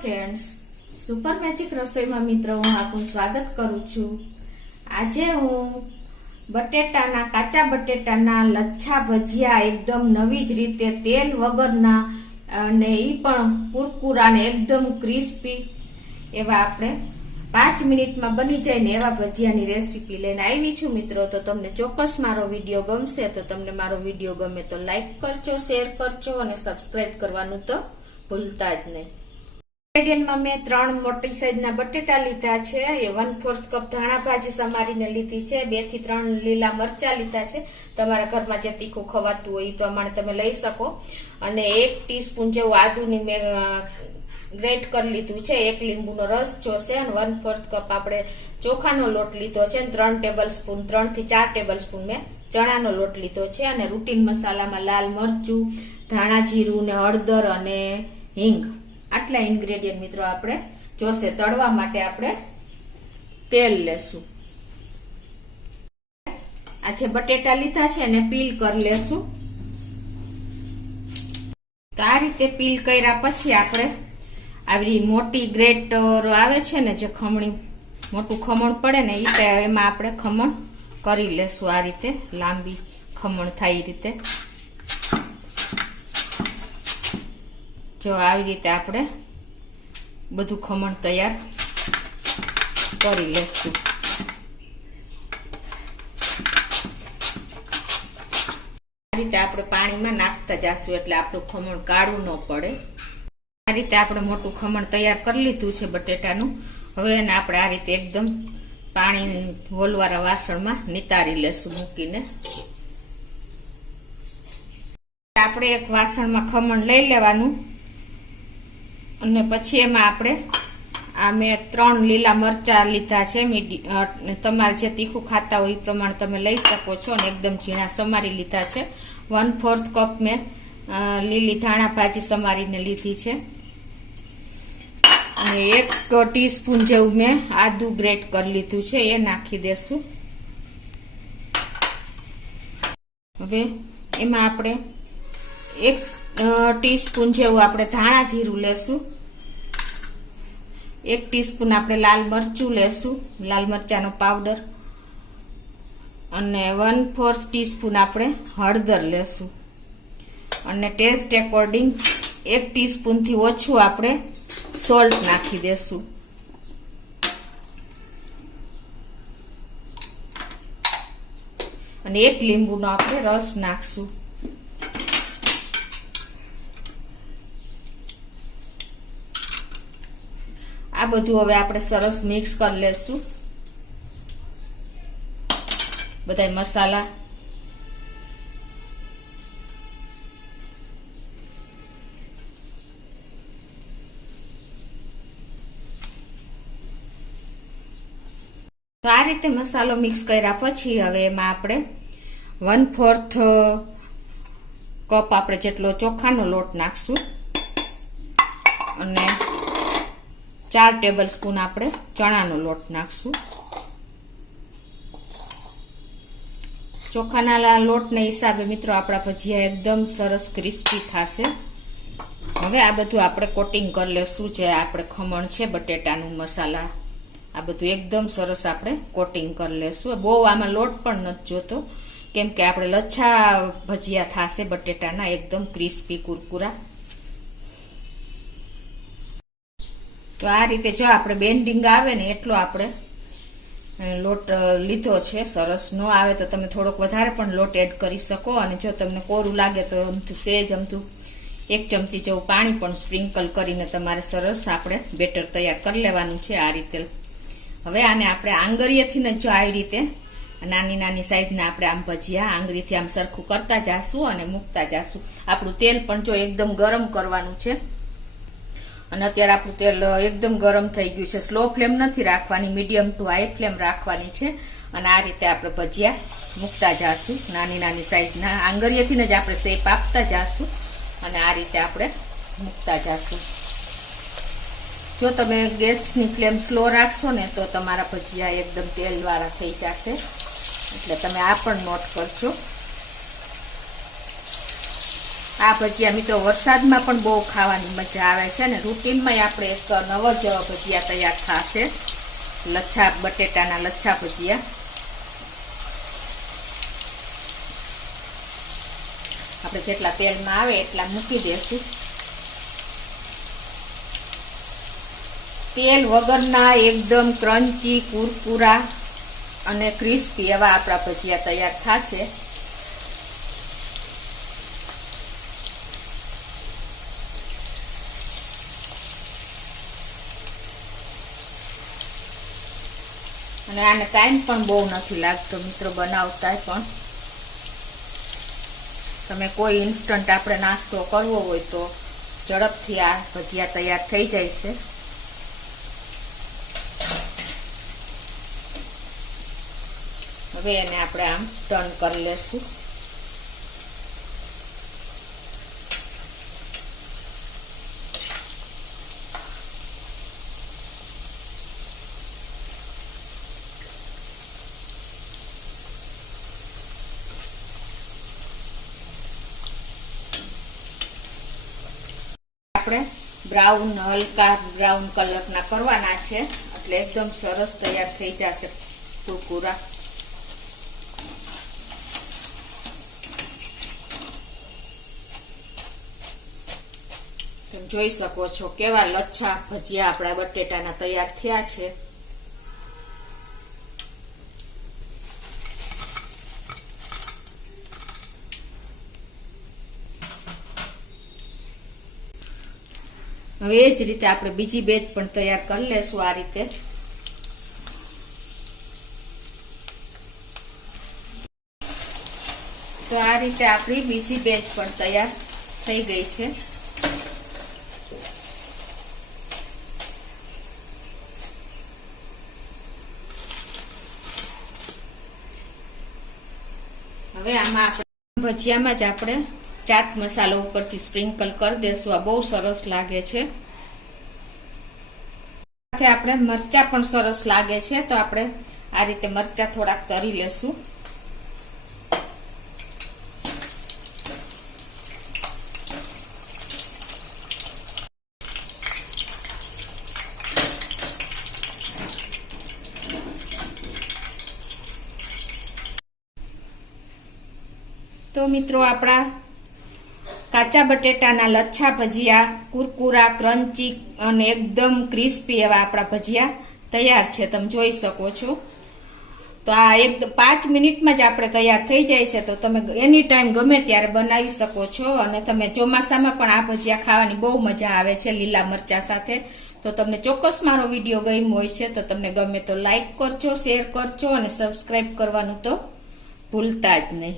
Friends, super magic રસોઈમાં મિત્રો હું આપનું સ્વાગત કરું છું। આજે હું કાચા બટેટાના લચ્છા ભજીયા એકદમ નવી જ રીતે તેલ વગરના અને ઈ પણ કુરકુરા ને એકદમ ક્રિસ્પી એવા આપણે 5 મિનિટમાં બની જાય ને એવા ભજીયાની રેસીપી લઈને આવી છું મિત્રો। તો તમને ચોક્કસ મારો વિડીયો ગમશે। તો તમને મારો વિડીયો ગમે તો લાઈક કરજો, શેર કરજો અને સબસ્ક્રાઇબ કરવાનું તો ભૂલતા જ નહીં। ઇન્ગ્રેડિયન્ટમાં મેં 3 મોટી સાઈઝના બટેટા લીધા છે, 1/4 કપ ધાણા ભાજી સમારીને લીધી છે, 2 થી 3 લીલા મરચા લીધા છે। તમારા ઘરમાં જે તીખું ખવાતું હોય એ પ્રમાણે તમે લઈ શકો। અને 1 ટીસ્પૂન જેવું આદુની મેં ગ્રેટ કરી લીધું છે, 1 લીંબુનો રસ જોશે અને 1/4 કપ આપણે ચોખાનો લોટ લીધો છે અને 3 ટેબલસ્પૂન 3 થી 4 ટેબલસ્પૂન મેં ચણાનો લોટ લીધો છે। અને રૂટીન મસાલામાં લાલ મરચું, ધાણા જીરું ને હળદર અને હિંગ આટલા ઇન્ગ્રેડિયન્ટ મિત્રો આપણે જોશે। તળવા માટે આપણે તેલ લેશું। આ જે બટેટા લીધા છે એને પીલ કરી લેશું। તો આ રીતે પીલ કર્યા પછી આપણે આવી મોટી ગ્રેટર આવે છે ને, જે ખમણી મોટું ખમણ પડે ને એમાં આપણે ખમણ કરી લેશું। આ રીતે લાંબી ખમણ થાય એ રીતે જો આવી રીતે આપણે બધું ખમણ તૈયાર કરી લેશું। આ રીતે આપણે પાણીમાં નાખતા જશું એટલે આપણું ખમણ કાળું ન પડે। આ રીતે આપણે મોટું ખમણ તૈયાર કરી લીધું છે બટેટાનું। હવે એને આપણે આ રીતે એકદમ પાણી હોલવાળા વાસણમાં નિતારી લેશું મૂકીને। આપણે એક વાસણમાં ખમણ લઈ લેવાનું અને પછી એમાં આપણે આ મેં 3 લીલા મરચા લીધા છે, તમારે જે તીખું ખાતા હોય એ પ્રમાણે તમે લઈ શકો છો અને એકદમ ઝીણા સમારી લીધા છે। 1/4 કપ મેં લીલી ધાણા ભાજી સમારીને લીધી છે અને 1 ટીસ્પૂન જેવું મેં આદુ ગ્રેટ કરી લીધું છે, એ નાખી દેશું। હવે એમાં આપણે 1 ટીસ્પૂન જેવું આપણે ધાણા જીરું લેશું, 1 ટીસ્પૂન આપણે લાલ મરચું લેશું, લાલ મરચાનો પાવડર, અને 1/4 ટીસ્પૂન આપણે હળદર લેશું અને ટેસ્ટ એકોર્ડિંગ 1 ટીસ્પૂન થી ઓછું આપણે સોલ્ટ નાખી દેશું। અને 1 લીંબુનો આપણે રસ નાખશું। આ બધું હવે આપણે સરસ મિક્સ કરી લેશું બધા મસાલા। તો આ રીતે મસાલો મિક્સ કર્યા પછી હવે એમાં આપણે 1/4 કપ આપણે જેટલો ચોખાનો લોટ નાખશું અને 4 ટેબલસ્પૂન આપણે ચણાનો લોટ નાખશું। ચોખાના લોટના હિસાબે મિત્રો આપણા ભજીયા એકદમ સરસ ક્રિસ્પી થશે। હવે આ બધું આપણે કોટિંગ કરી લેશું, જે આપણે ખમણ છે બટેટાનું મસાલા આ બધું એકદમ સરસ આપણે કોટિંગ કરી લેશું। બહુ આમાં લોટ પણ નથી જોતો, કેમ કે આપણે લચ્છા ભજીયા થશે બટેટાના એકદમ ક્રિસ્પી કુરકુરા। તો આ રીતે જો આપણે બેન્ડિંગ આવે ને એટલો આપણે લોટ લીધો છે। સરસ ન આવે તો તમે થોડોક વધારે પણ લોટ એડ કરી શકો, અને જો તમને કોરું લાગે તો સેજ અમથું 1 ચમચી જેવું પાણી પણ સ્પ્રિંકલ કરીને તમારે સરસ આપણે બેટર તૈયાર કરી લેવાનું છે આ રીતે। હવે આને આપણે આંગળીએથી ને જો આવી રીતે નાની નાની સાઈઝના આપણે આમ ભજીયા આંગળીથી આમ સરખું કરતા જાશું અને મૂકતા જાશું। આપણું તેલ પણ જો એકદમ ગરમ કરવાનું છે અને અત્યારે આપણું તેલ એકદમ ગરમ થઈ ગયું છે। સ્લો ફ્લેમ નથી રાખવાની, મીડિયમ ટુ હાઈ ફ્લેમ રાખવાની છે અને આ રીતે આપણે ભજીયા મૂકતા જાશું નાની નાની સાઈઝના આંગળીએથી જ આપણે શેપ આપતા જાશું અને આ રીતે આપણે મૂકતા જાશું। જો તમે ગેસની ફ્લેમ સ્લો રાખશો ને તો તમારા ભજીયા એકદમ તેલવાળા થઈ જશે, એટલે તમે આ પણ નોટ કરજો। આ ભજીયા મિત્રો વરસાદમાં પણ બહુ ખાવાની મજા આવે છે ને રૂટીનમાં આપણે એક નવો જેવા ભજીયા તૈયાર થશે. લચ્છા બટેટાના લચ્છા ભજીયા. આપણે જેટલા તેલમાં આવે એટલા મૂકી દેશું. તેલ વગરના એકદમ ક્રન્ચી કુરકુરા અને ક્રિસ્પી એવા આપણા ભજીયા તૈયાર થશે. અને આને ટાઈમ પણ બહુ નથી લાગતો મિત્રો બનાવતા. પણ તમે કોઈ ઇન્સ્ટન્ટ આપણે નાસ્તો કરવો હોય તો ઝડપથી આ ભજીયા તૈયાર થઈ જાય છે. હવે એને આપણે આમ ટર્ન કરી લેશું. આપણે બ્રાઉન હલકા બ્રાઉન કલરના કરવાના છે એટલે એકદમ સરસ તૈયાર થઈ જશે કુરકુરા. તમે જોઈ શકો છો કેવા લચ્છા ભજીયા આપણા બટેટાના તૈયાર થયા છે. હવે એ જ રીતે આપણે બીજી બેચ પણ તૈયાર કરી લેશું આ રીતે. તો આ રીતે આપણી બીજી બેચ પણ તૈયાર થઈ ગઈ છે. હવે આમાં આપણે ભજીયામાં જ આપણે ચાટ મસાલો ઉપરથી સ્પ્રિંકલ કરી દેશું. આ બહુ સરસ લાગે છે. સાથે આપણે મરચા પણ સરસ લાગે છે તો આપણે આ રીતે મરચા થોડાક તરી લેશું. તો મિત્રો આપણા કાચા બટેટાના લચ્છા ભજીયા કુરકુરા ક્રન્ચી અને એકદમ ક્રિસ્પી એવા આપણા ભજીયા તૈયાર છે. તમે જોઈ શકો છો. તો આ 5 મિનિટમાં જ આપણે તૈયાર થઈ જાય છે. તો તમે એની ટાઈમ ગમે ત્યારે બનાવી શકો છો. અને તમે ચોમાસામાં પણ આ ભજીયા ખાવાની બહુ મજા આવે છે લીલા મરચા સાથે. તો તમને ચોક્કસ મારો વિડીયો ગમ્યો હોય છે તો તમને ગમે તો લાઈક કરજો, શેર કરજો અને સબસ્ક્રાઈબ કરવાનું તો ભૂલતા જ નહીં.